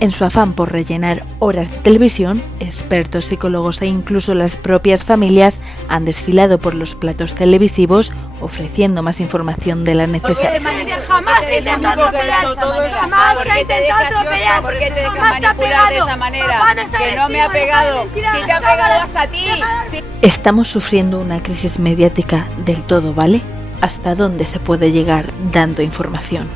En su afán por rellenar horas de televisión, expertos, psicólogos e incluso las propias familias han desfilado por los platos televisivos ofreciendo más información de la necesaria. Jamás te he intentado atropellar, jamás te he intentado atropellar, porque te jamás te ha manipular de pegado. esa manera, Papá, no es que no me ha pegado, si te ha pegado hasta a ti. Sí. Estamos sufriendo una crisis mediática del todo, ¿vale? ¿Hasta dónde se puede llegar dando información?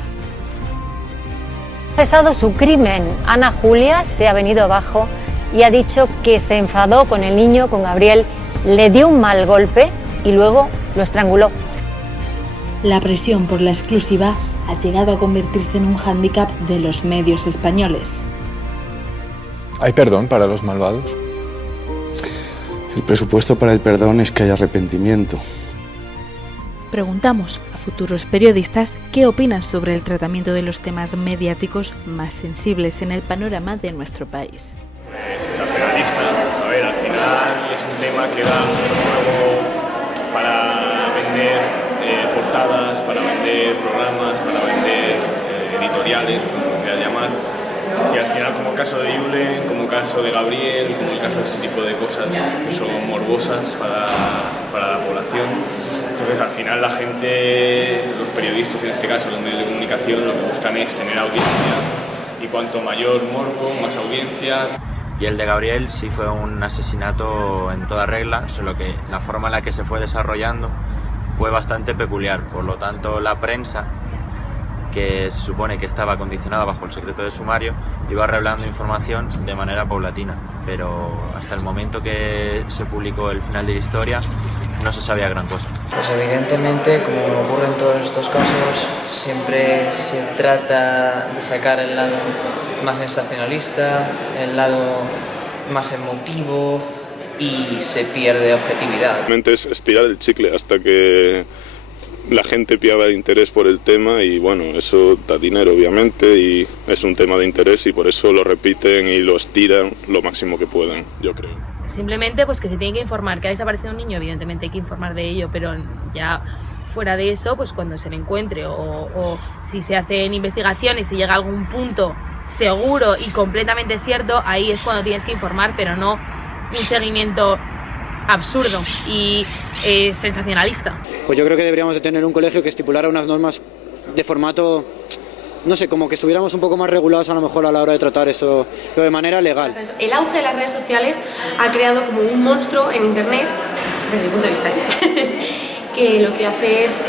Ha confesado su crimen. Ana Julia se ha venido abajo y ha dicho que se enfadó con el niño, con Gabriel, le dio un mal golpe y luego lo estranguló. La presión por la exclusiva ha llegado a convertirse en un hándicap de los medios españoles. ¿Hay perdón para los malvados? El presupuesto para el perdón es que haya arrepentimiento. Preguntamos a futuros periodistas qué opinan sobre el tratamiento de los temas mediáticos más sensibles en el panorama de nuestro país. Sensacionalista. A ver, al final es un tema que da mucho juego para vender portadas, para vender programas, para vender editoriales, como quieras llamar. Y al final, como el caso de Julen, como el caso de Gabriel, como el caso de este tipo de cosas que son morbosas para la población. Entonces, al final, la gente, los periodistas en este caso, los medios de comunicación, lo que buscan es tener audiencia. Y cuanto mayor morbo, más audiencia. Y el de Gabriel sí fue un asesinato en toda regla, solo que la forma en la que se fue desarrollando fue bastante peculiar. Por lo tanto, la prensa, que se supone que estaba condicionada bajo el secreto de sumario, iba revelando información de manera paulatina, pero hasta el momento que se publicó el final de la historia no se sabía gran cosa. Pues evidentemente, como ocurre en todos estos casos, siempre se trata de sacar el lado más sensacionalista, el lado más emotivo y se pierde objetividad. Realmente es estirar el chicle hasta que la gente pierda el interés por el tema y bueno, eso da dinero obviamente y es un tema de interés y por eso lo repiten y lo estiran lo máximo que puedan, yo creo. Simplemente pues que se tiene que informar, que ha desaparecido un niño, evidentemente hay que informar de ello, pero ya fuera de eso, pues cuando se le encuentre o si se hacen investigaciones y se llega a algún punto seguro y completamente cierto, ahí es cuando tienes que informar, pero no un seguimiento absurdo y sensacionalista. Pues yo creo que deberíamos de tener un colegio que estipulara unas normas de formato, no sé, como que estuviéramos un poco más regulados a lo mejor a la hora de tratar eso, pero de manera legal. El auge de las redes sociales ha creado como un monstruo en internet, desde mi punto de vista, que lo que hace es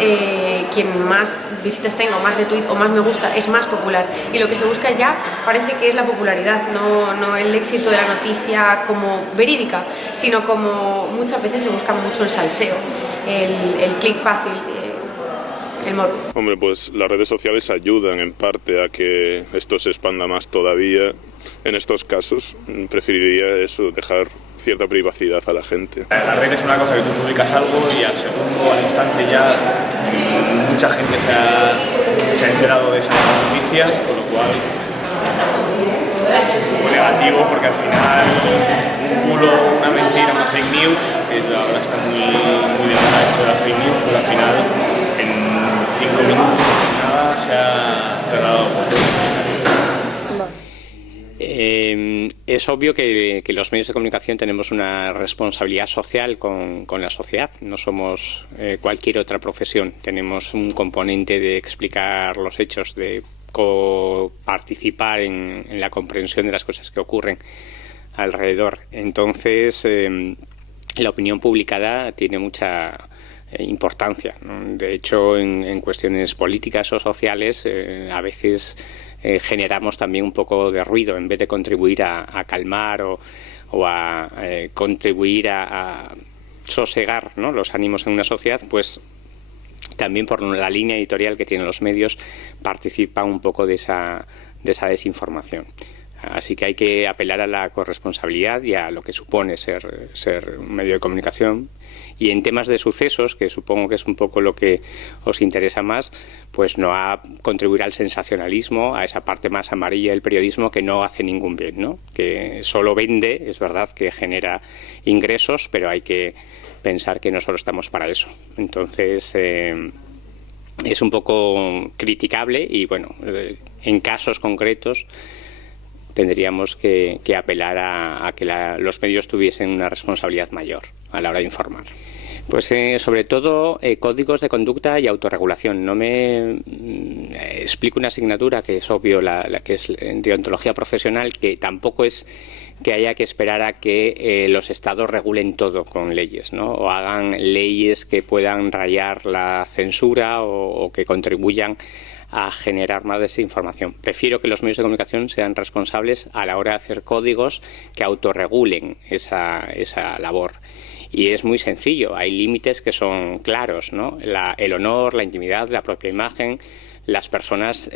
quien más visitas tenga o más retweet o más me gusta es más popular y lo que se busca ya parece que es la popularidad, no el éxito de la noticia como verídica, sino como muchas veces se busca mucho el salseo, el clic fácil, el morbo. Hombre, pues las redes sociales ayudan en parte a que esto se expanda más todavía. En estos casos preferiría eso, dejar cierta privacidad a la gente. La red es una cosa que tú publicas algo y al segundo, al instante ya mucha gente se ha enterado de esa noticia, con lo cual es un poco negativo porque al final un bulo, una mentira, una fake news, que ahora está muy de moda esto de la fake news, pues al final en 5 minutos nada se ha trasladado por todo. Es obvio que los medios de comunicación tenemos una responsabilidad social con la sociedad. No somos cualquier otra profesión. Tenemos un componente de explicar los hechos, de participar en la comprensión de las cosas que ocurren alrededor. Entonces, la opinión publicada tiene mucha importancia, ¿no? De hecho, en cuestiones políticas o sociales, a veces generamos también un poco de ruido en vez de contribuir a calmar o a contribuir a sosegar, ¿no?, los ánimos en una sociedad, pues también por la línea editorial que tienen los medios participa un poco de esa desinformación. Así que hay que apelar a la corresponsabilidad y a lo que supone ser un medio de comunicación. Y en temas de sucesos, que supongo que es un poco lo que os interesa más, pues no a contribuir al sensacionalismo, a esa parte más amarilla del periodismo que no hace ningún bien, ¿no? Que solo vende, es verdad que genera ingresos, pero hay que pensar que no solo estamos para eso. Entonces, es un poco criticable y, bueno, en casos concretos tendríamos que apelar a que los medios tuviesen una responsabilidad mayor a la hora de informar. Pues sobre todo códigos de conducta y autorregulación. No me explico una asignatura que es obvio, la que es deontología profesional, que tampoco es que haya que esperar a que los estados regulen todo con leyes, ¿no? O hagan leyes que puedan rayar la censura o que contribuyan a generar más desinformación. Prefiero que los medios de comunicación sean responsables a la hora de hacer códigos que autorregulen esa labor. Y es muy sencillo, hay límites que son claros, ¿no? El honor, la intimidad, la propia imagen. Las personas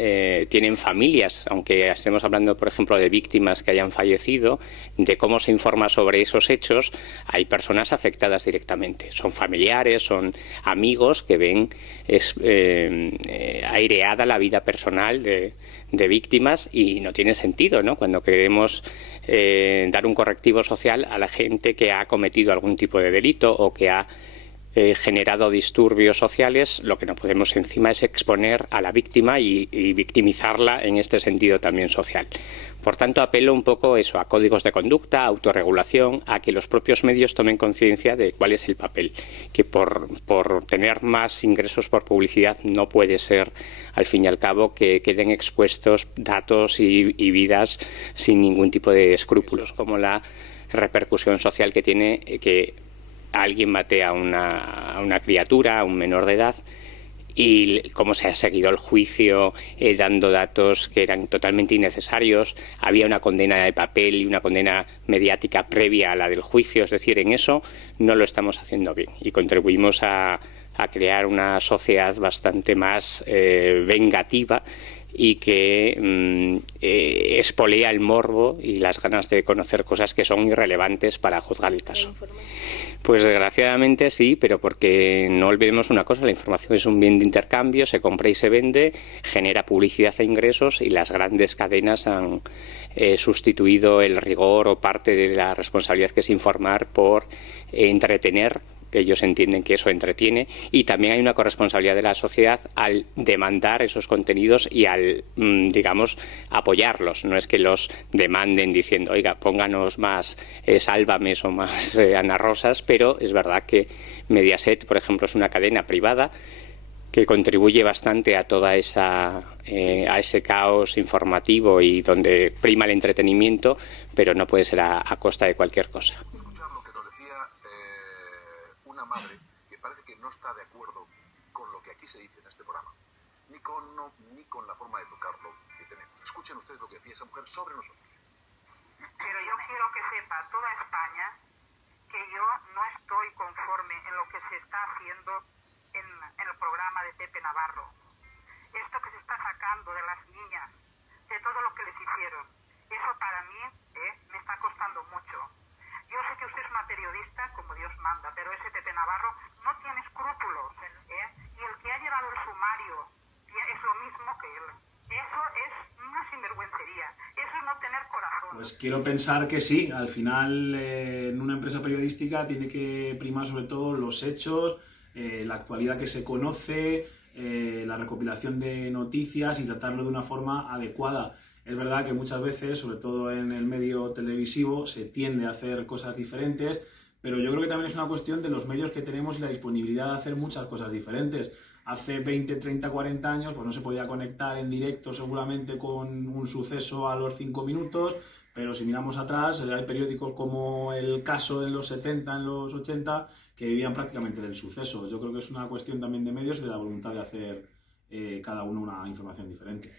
tienen familias, aunque estemos hablando, por ejemplo, de víctimas que hayan fallecido, de cómo se informa sobre esos hechos, hay personas afectadas directamente. Son familiares, son amigos que ven aireada la vida personal de víctimas y no tiene sentido, ¿no? Cuando queremos dar un correctivo social a la gente que ha cometido algún tipo de delito o que ha generado disturbios sociales, lo que no podemos encima es exponer a la víctima y victimizarla en este sentido también social. Por tanto, apelo un poco eso, a códigos de conducta, autorregulación, a que los propios medios tomen conciencia de cuál es el papel, que por tener más ingresos por publicidad no puede ser, al fin y al cabo, que queden expuestos datos y vidas sin ningún tipo de escrúpulos, como la repercusión social que tiene que alguien mate a una criatura, a un menor de edad, y cómo se ha seguido el juicio dando datos que eran totalmente innecesarios. Había una condena de papel y una condena mediática previa a la del juicio, es decir, en eso no lo estamos haciendo bien y contribuimos a crear una sociedad bastante más vengativa y que espolea el morbo y las ganas de conocer cosas que son irrelevantes para juzgar el caso. Pues desgraciadamente sí, pero porque no olvidemos una cosa, la información es un bien de intercambio, se compra y se vende, genera publicidad e ingresos y las grandes cadenas han sustituido el rigor o parte de la responsabilidad que es informar por entretener, que ellos entienden que eso entretiene, y también hay una corresponsabilidad de la sociedad al demandar esos contenidos y al, digamos, apoyarlos. No es que los demanden diciendo, oiga, pónganos más Sálvames o más Ana Rosas, pero es verdad que Mediaset, por ejemplo, es una cadena privada que contribuye bastante a toda esa a ese caos informativo y donde prima el entretenimiento, pero no puede ser a costa de cualquier cosa. Madre que parece que no está de acuerdo con lo que aquí se dice en este programa, ni con la forma de tocarlo que tenemos. Escuchen ustedes lo que decía esa mujer sobre nosotros. Pero yo quiero que sepa toda España que yo no estoy conforme en lo que se está haciendo en el programa de Pepe Navarro. Esto que se está sacando de las niñas, de todo lo que les hicieron, eso para mí me está costando mucho. Yo sé que usted es una periodista como Dios manda, pero ese Pepe Navarro no tiene escrúpulos, y el que ha llevado el sumario es lo mismo que él. Eso es una sinvergüencería, eso es no tener corazón. Pues quiero pensar que sí, al final en una empresa periodística tiene que primar sobre todo los hechos, la actualidad que se conoce, la recopilación de noticias y tratarlo de una forma adecuada. Es verdad que muchas veces, sobre todo en el medio televisivo, se tiende a hacer cosas diferentes, pero yo creo que también es una cuestión de los medios que tenemos y la disponibilidad de hacer muchas cosas diferentes. Hace 20, 30, 40 años pues no se podía conectar en directo seguramente con un suceso a los 5 minutos, pero si miramos atrás hay periódicos como El Caso en los 70, en los 80, que vivían prácticamente del suceso. Yo creo que es una cuestión también de medios y de la voluntad de hacer cada uno una información diferente.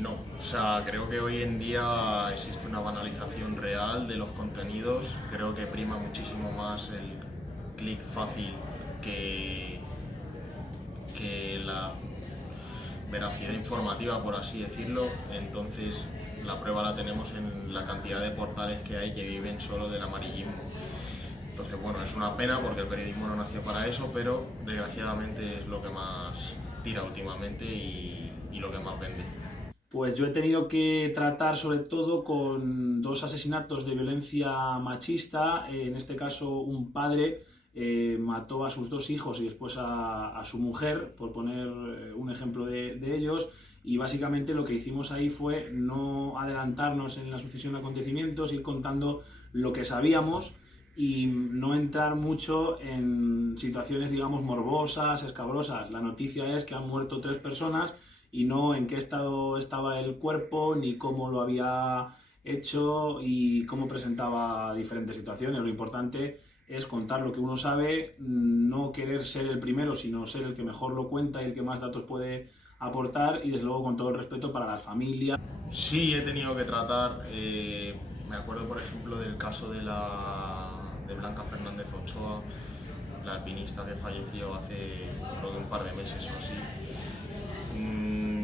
No, o sea, creo que hoy en día existe una banalización real de los contenidos. Creo que prima muchísimo más el clic fácil que la veracidad informativa, por así decirlo. Entonces la prueba la tenemos en la cantidad de portales que hay que viven solo del amarillismo. Entonces, bueno, es una pena porque el periodismo no nació para eso, pero desgraciadamente es lo que más tira últimamente y lo que más vende. Pues yo he tenido que tratar sobre todo con 2 asesinatos de violencia machista. En este caso un padre mató a sus 2 hijos y después a su mujer, por poner un ejemplo de ellos. y básicamente lo que hicimos ahí fue no adelantarnos en la sucesión de acontecimientos, ir contando lo que sabíamos y no entrar mucho en situaciones, digamos, morbosas, escabrosas. La noticia es que han muerto 3 personas y no en qué estado estaba el cuerpo, ni cómo lo había hecho y cómo presentaba diferentes situaciones. Lo importante es contar lo que uno sabe, no querer ser el primero, sino ser el que mejor lo cuenta y el que más datos puede aportar, y desde luego con todo el respeto para las familias. Sí, he tenido que tratar, me acuerdo por ejemplo del caso de Blanca Fernández Ochoa, la alpinista que falleció hace creo que un par de meses o así.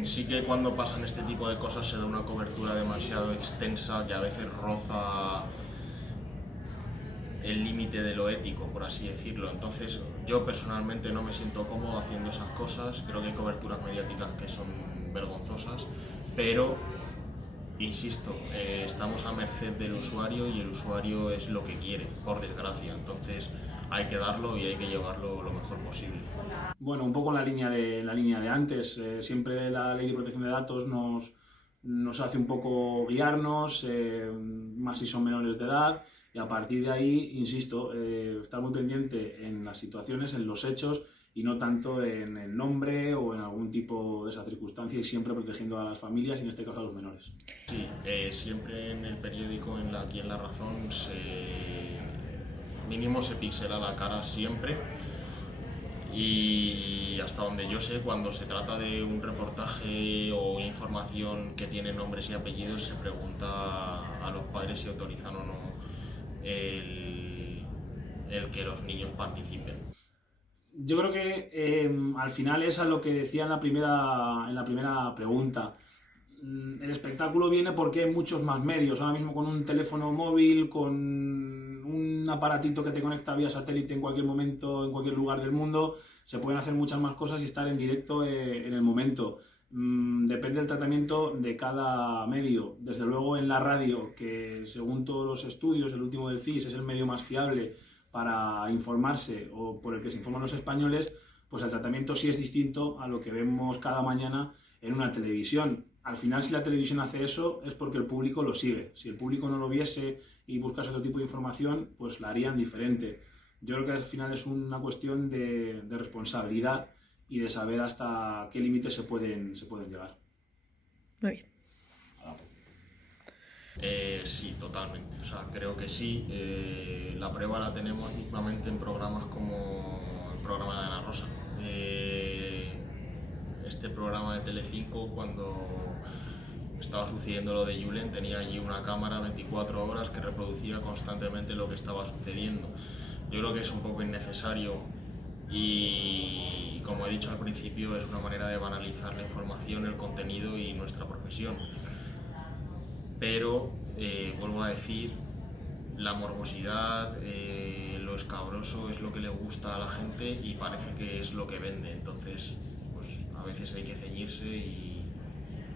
Sí que cuando pasan este tipo de cosas se da una cobertura demasiado extensa que a veces roza el límite de lo ético, por así decirlo. Entonces yo personalmente no me siento cómodo haciendo esas cosas. Creo que hay coberturas mediáticas que son vergonzosas, pero insisto, estamos a merced del usuario y el usuario es lo que quiere, por desgracia. Entonces hay que darlo y hay que llevarlo lo mejor posible. Bueno, un poco en la línea de antes. Siempre la Ley de Protección de Datos nos hace un poco guiarnos, más si son menores de edad, y a partir de ahí, insisto, estar muy pendiente en las situaciones, en los hechos, y no tanto en el nombre o en algún tipo de esa circunstancia, y siempre protegiendo a las familias y en este caso a los menores. Sí, siempre en el periódico, aquí en La Razón, mínimo se pixela la cara siempre, y hasta donde yo sé, cuando se trata de un reportaje o información que tiene nombres y apellidos, se pregunta a los padres si autorizan o no el que los niños participen. Yo creo que al final es a lo que decía en la primera pregunta. El espectáculo viene porque hay muchos más medios. Ahora mismo con un teléfono móvil, con un aparatito que te conecta vía satélite en cualquier momento, en cualquier lugar del mundo, se pueden hacer muchas más cosas y estar en directo en el momento. Depende del tratamiento de cada medio. Desde luego en la radio, que según todos los estudios, el último del CIS es el medio más fiable para informarse o por el que se informan los españoles, pues el tratamiento sí es distinto a lo que vemos cada mañana en una televisión. Al final, si la televisión hace eso, es porque el público lo sigue. Si el público no lo viese y buscase otro tipo de información, pues la harían diferente. Yo creo que al final es una cuestión de responsabilidad y de saber hasta qué límites se pueden llegar. Muy bien. Sí, totalmente. O sea, creo que sí. La prueba la tenemos mismamente en programas como el programa de Ana Rosa. Este programa de Telecinco, cuando estaba sucediendo lo de Julen, tenía allí una cámara 24 horas que reproducía constantemente lo que estaba sucediendo. Yo creo que es un poco innecesario y, como he dicho al principio, es una manera de banalizar la información, el contenido y nuestra profesión. Pero, vuelvo a decir, la morbosidad, lo escabroso es lo que le gusta a la gente y parece que es lo que vende. Entonces, pues a veces hay que ceñirse y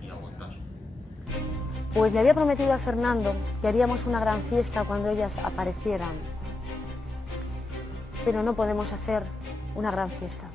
aguantar. Pues le había prometido a Fernando que haríamos una gran fiesta cuando ellas aparecieran. Pero no podemos hacer una gran fiesta.